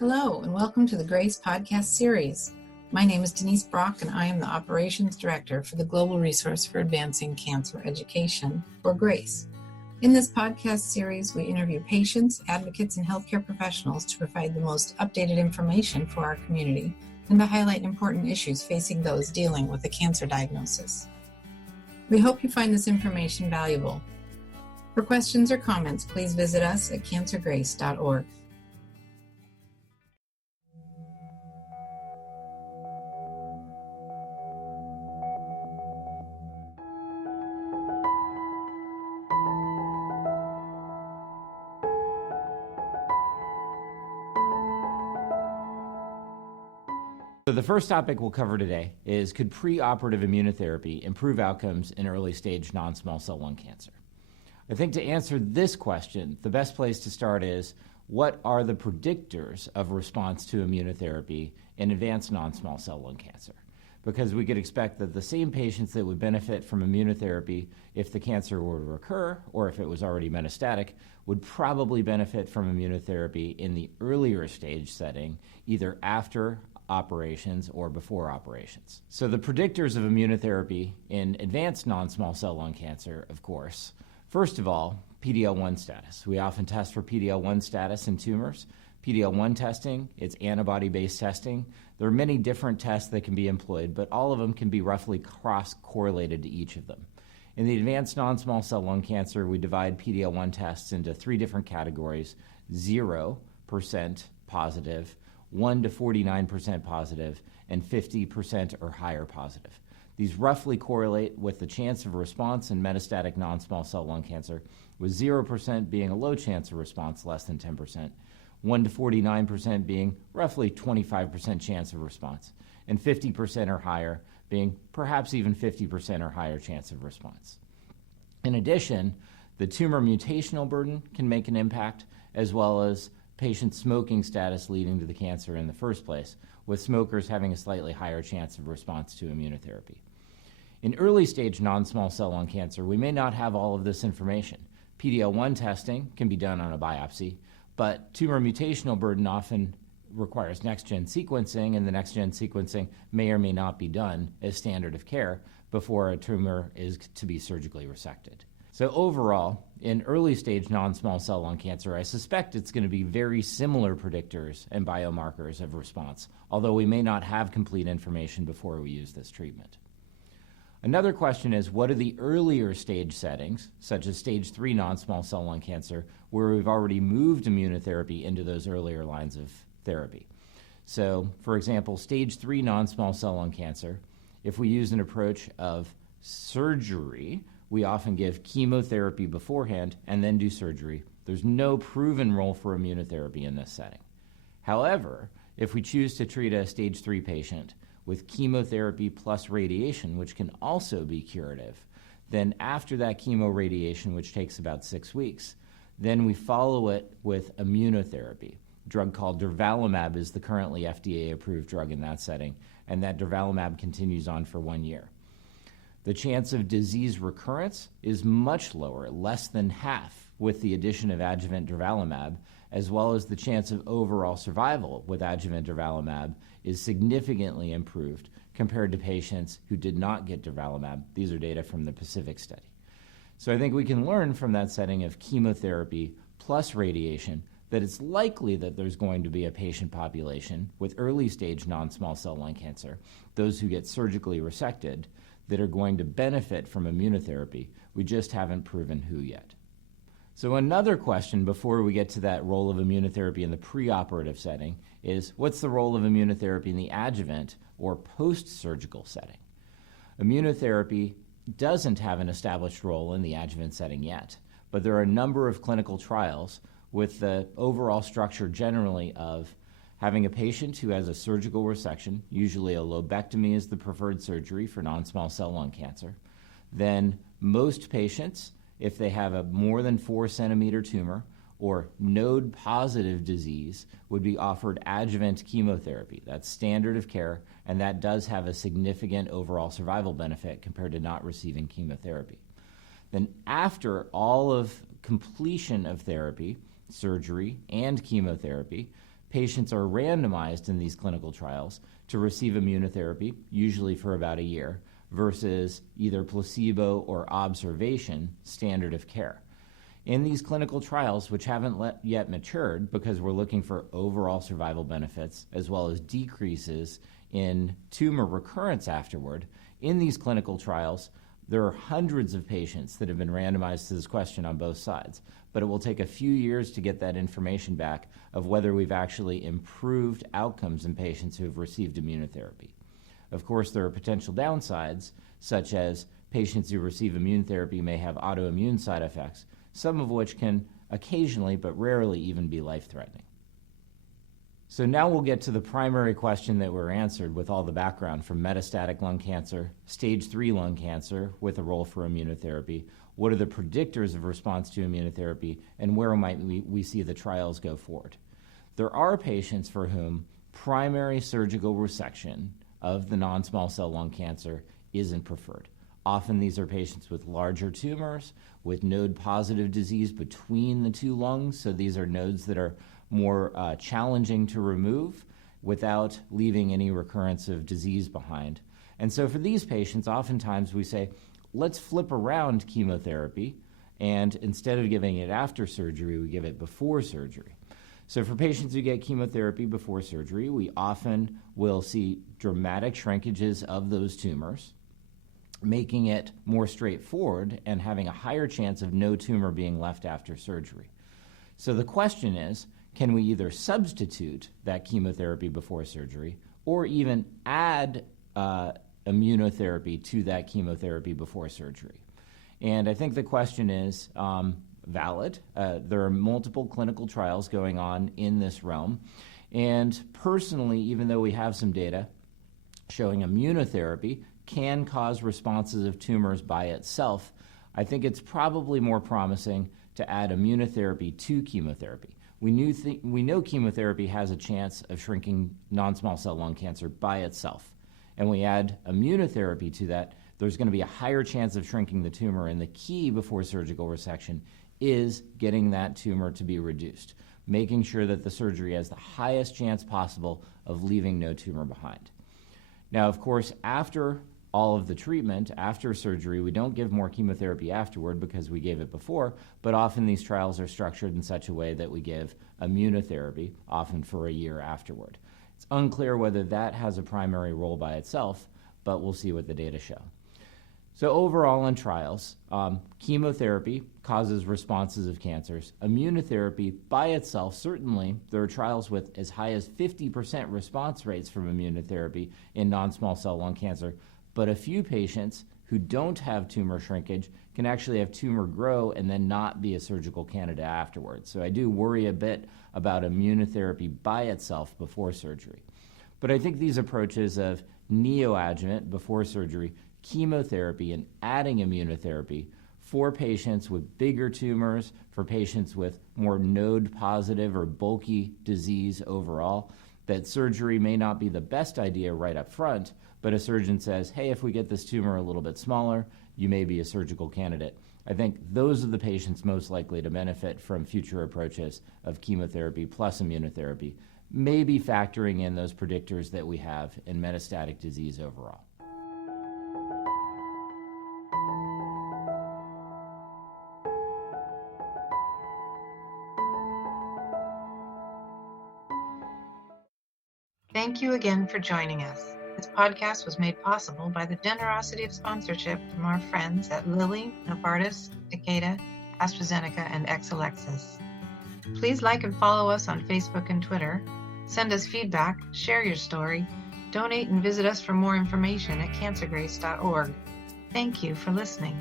Hello, and welcome to the GRACE podcast series. My name is Denise Brock, and I am the Operations Director for the Global Resource for Advancing Cancer Education, or GRACE. In this podcast series, we interview patients, advocates, and healthcare professionals to provide the most updated information for our community and to highlight important issues facing those dealing with a cancer diagnosis. We hope you find this information valuable. For questions or comments, please visit us at cancergrace.org. So the first topic we'll cover today is, could pre-operative immunotherapy improve outcomes in early-stage non-small cell lung cancer? I think to answer this question, the best place to start is, what are the predictors of response to immunotherapy in advanced non-small cell lung cancer? Because we could expect that the same patients that would benefit from immunotherapy if the cancer were to recur, or if it was already metastatic, would probably benefit from immunotherapy in the earlier stage setting, either after operations or before operations. So the predictors of immunotherapy in advanced non-small cell lung cancer, of course, first of all, PD-L1 status. We often test for PD-L1 status in tumors. PD-L1 testing, it's antibody-based testing. There are many different tests that can be employed, but all of them can be roughly cross-correlated to each of them. In the advanced non-small cell lung cancer, we divide PD-L1 tests into three different categories: 0% positive, 1 to 49% positive, and 50% or higher positive. These roughly correlate with the chance of response in metastatic non-small cell lung cancer, with 0% being a low chance of response, less than 10%, 1 to 49% being roughly 25% chance of response, and 50% or higher being perhaps even 50% or higher chance of response. In addition, the tumor mutational burden can make an impact, as well as patient smoking status leading to the cancer in the first place, with smokers having a slightly higher chance of response to immunotherapy. In early stage non-small cell lung cancer, we may not have all of this information. PD-L1 testing can be done on a biopsy, but tumor mutational burden often requires next-gen sequencing, and the next-gen sequencing may or may not be done as standard of care before a tumor is to be surgically resected. So overall, in early-stage non-small cell lung cancer, I suspect it's going to be very similar predictors and biomarkers of response, although we may not have complete information before we use this treatment. Another question is, what are the earlier stage settings, such as stage 3 non-small cell lung cancer, where we've already moved immunotherapy into those earlier lines of therapy? So, for example, stage 3 non-small cell lung cancer, if we use an approach of surgery, we often give chemotherapy beforehand and then do surgery. There's no proven role for immunotherapy in this setting. However, if we choose to treat a stage 3 patient with chemotherapy plus radiation, which can also be curative, then after that chemo radiation, which takes about 6 weeks, then we follow it with immunotherapy. A drug called durvalumab is the currently FDA-approved drug in that setting, and that durvalumab continues on for 1 year. The chance of disease recurrence is much lower, less than half, with the addition of adjuvant durvalumab, as well as the chance of overall survival with adjuvant durvalumab is significantly improved compared to patients who did not get durvalumab. These are data from the Pacific study. So I think we can learn from that setting of chemotherapy plus radiation that it's likely that there's going to be a patient population with early-stage non-small cell lung cancer, those who get surgically resected, that are going to benefit from immunotherapy. We just haven't proven who yet. So another question before we get to that role of immunotherapy in the preoperative setting is, what's the role of immunotherapy in the adjuvant or post-surgical setting? Immunotherapy doesn't have an established role in the adjuvant setting yet, but there are a number of clinical trials with the overall structure generally of having a patient who has a surgical resection, usually a lobectomy is the preferred surgery for non-small cell lung cancer. Then most patients, if they have a more than 4 centimeter tumor or node-positive disease, would be offered adjuvant chemotherapy. That's standard of care, and that does have a significant overall survival benefit compared to not receiving chemotherapy. Then after all of completion of therapy, surgery, and chemotherapy, patients are randomized in these clinical trials to receive immunotherapy, usually for about a year, versus either placebo or observation standard of care. In these clinical trials, which haven't yet matured because we're looking for overall survival benefits as well as decreases in tumor recurrence afterward, in these clinical trials, there are hundreds of patients that have been randomized to this question on both sides, but it will take a few years to get that information back of whether we've actually improved outcomes in patients who have received immunotherapy. Of course, there are potential downsides, such as patients who receive immunotherapy may have autoimmune side effects, some of which can occasionally, but rarely, even be life-threatening. So now we'll get to the primary question that were answered with all the background from metastatic lung cancer, stage 3 lung cancer with a role for immunotherapy, what are the predictors of response to immunotherapy, and where might we see the trials go forward. There are patients for whom primary surgical resection of the non-small cell lung cancer isn't preferred. Often these are patients with larger tumors, with node-positive disease between the two lungs, so these are nodes that are more challenging to remove without leaving any recurrence of disease behind. And so for these patients, oftentimes we say, let's flip around chemotherapy, and instead of giving it after surgery, we give it before surgery. So for patients who get chemotherapy before surgery, we often will see dramatic shrinkages of those tumors, making it more straightforward and having a higher chance of no tumor being left after surgery. So the question is, can we either substitute that chemotherapy before surgery or even add immunotherapy to that chemotherapy before surgery? And I think the question is valid. There are multiple clinical trials going on in this realm. And personally, even though we have some data showing immunotherapy can cause responses of tumors by itself, I think it's probably more promising to add immunotherapy to chemotherapy. We know chemotherapy has a chance of shrinking non-small cell lung cancer by itself. And we add immunotherapy to that, there's going to be a higher chance of shrinking the tumor, and the key before surgical resection is getting that tumor to be reduced, making sure that the surgery has the highest chance possible of leaving no tumor behind. Now, of course, after all of the treatment, after surgery, we don't give more chemotherapy afterward because we gave it before, but often these trials are structured in such a way that we give immunotherapy, often for a year afterward. It's unclear whether that has a primary role by itself, but we'll see what the data show. So overall in trials, chemotherapy causes responses of cancers. Immunotherapy by itself, certainly, there are trials with as high as 50% response rates from immunotherapy in non-small cell lung cancer, but a few patients who don't have tumor shrinkage can actually have tumor grow and then not be a surgical candidate afterwards. So I do worry a bit about immunotherapy by itself before surgery. But I think these approaches of neoadjuvant before surgery, chemotherapy, and adding immunotherapy for patients with bigger tumors, for patients with more node-positive or bulky disease overall, that surgery may not be the best idea right up front, but a surgeon says, hey, if we get this tumor a little bit smaller, you may be a surgical candidate. I think those are the patients most likely to benefit from future approaches of chemotherapy plus immunotherapy, maybe factoring in those predictors that we have in metastatic disease overall. Thank you again for joining us. This podcast was made possible by the generosity of sponsorship from our friends at Lilly, Novartis, Takeda, AstraZeneca, and Exelixis. Please like and follow us on Facebook and Twitter. Send us feedback, share your story, donate and visit us for more information at cancergrace.org. Thank you for listening.